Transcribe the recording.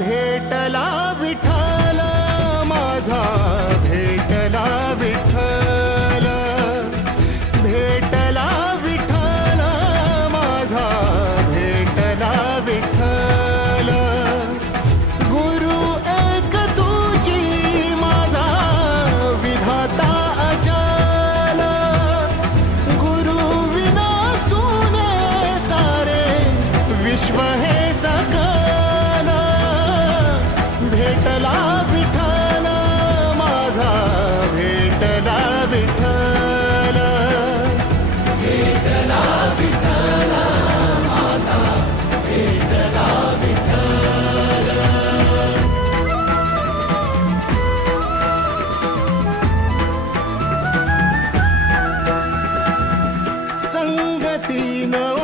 भेटला विठ्ठला विठ्ठला विठ्ठला माझा विठ्ठला विठ्ठला संगती नव